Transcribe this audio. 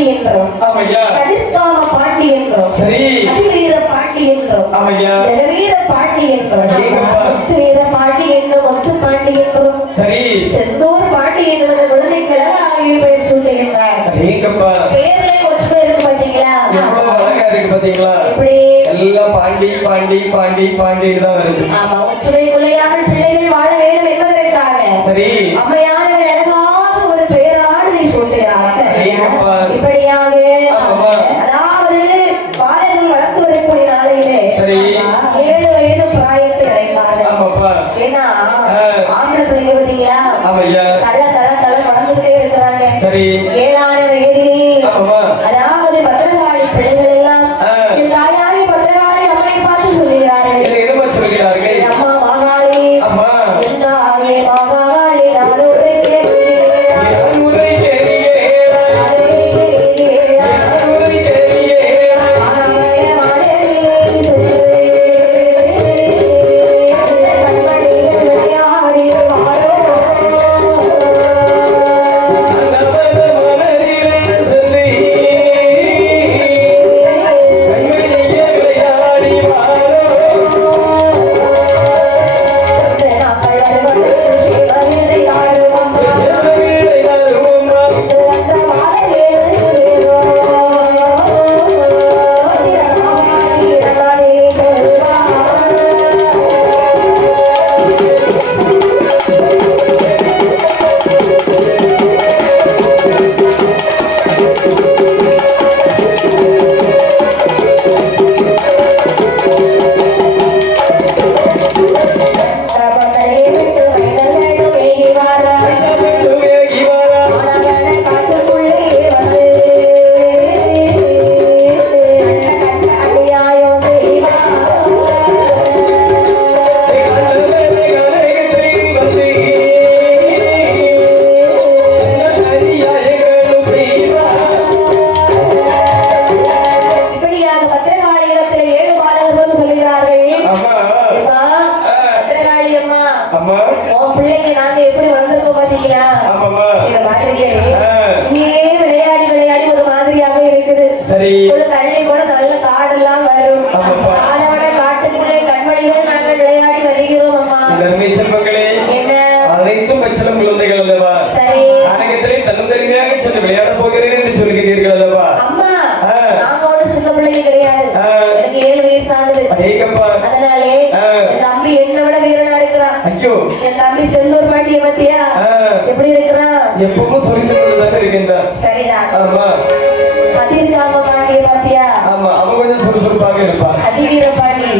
பாண்டி என்றோம். கதிர்காம பாண்டி என்றோம். அதிவீர பாண்டி என்றோம். ஜெகவீர பாண்டி என்றோம். வீர பாண்டி என்றும் வசு பாண்டி என்றும் செந்தூர் பாண்டி என்பது குழந்தைகளை ஆகிய பெயர் சொல்லுகின்றார். பேர்ல கொஞ்சம் இருக்கு பாத்தீங்களா? எப்படி எல்லாம் பாண்டி பாண்டி பாண்டி பாண்டின்னு தான் வருது. ஆமா, ஒற்றுமை கொள்ளையாமல் பிள்ளைகள் வாழ வேண்டும் என்பதற்காக அம்மையானவர் அழகாக ஒரு பெயரானதை சொல்கிறார். இப்படியாக அதாவது பாலர்கள் வளர்த்து வரக்கூடிய நாளையிலே 7 வயது பிராயத்தை அடைந்தார்கள். ஏன்னா ஆம்பளை பிள்ளைங்க பார்த்தீங்களா தள்ள தள்ள தள்ள வளர்ந்துகிட்டே இருக்கிறாங்க. 7ஆவது வயதிலே அதாவது பத்திரகாளி பிள்ளைகள் எல்லாம் என் தாயாரி பத்திரகாளி அம்மை பார்த்து சொல்கிறார்கள், அம்மா மகாளி என் தாயே மகாளி நாளொரு பிள்ளைக்கு நாங்க எப்படி வளர்ந்துருக்கோம் பாத்தீங்களா? இத மாதிரி இங்கேயே விளையாடி விளையாடி ஒரு மாதிரியாக இருக்குது. ஒரு தள்ளி கூட நல்ல காடெல்லாம் வரும். ஆனவட காட்டுக்குள்ளே கண்மணிகள் நாங்கள் விளையாடி வருகிறோம். அம்மா என்ன அனைத்தும் பச்சளம் குழந்தைகள் அல்லவா? நாடகத்திலே தன்னந்தனிமையாக சென்று விளையாட போகிறேன் என்று சொல்கிறீர்கள் அல்லவா? அம்மா நாங்களோட சின்ன பிள்ளைங்க கிடையாது. எனக்கு 7 வயசு ஆகுது. அதனாலே என் தம்பி என்னை விட வீரனா இருக்கிறான். என் தம்பி செந்தூர் பாண்டிய பத்தியா எப்படி இருக்கிறான்? எப்பவும் சொல்லிட்டு கொண்டுதான் இருக்கின்றான். சரிதான். அதிர்காம பாண்டிய பத்தியா? அவன் கொஞ்சம் சுறுசுறுப்பாக இருப்பான். அதிவீர பாண்டி.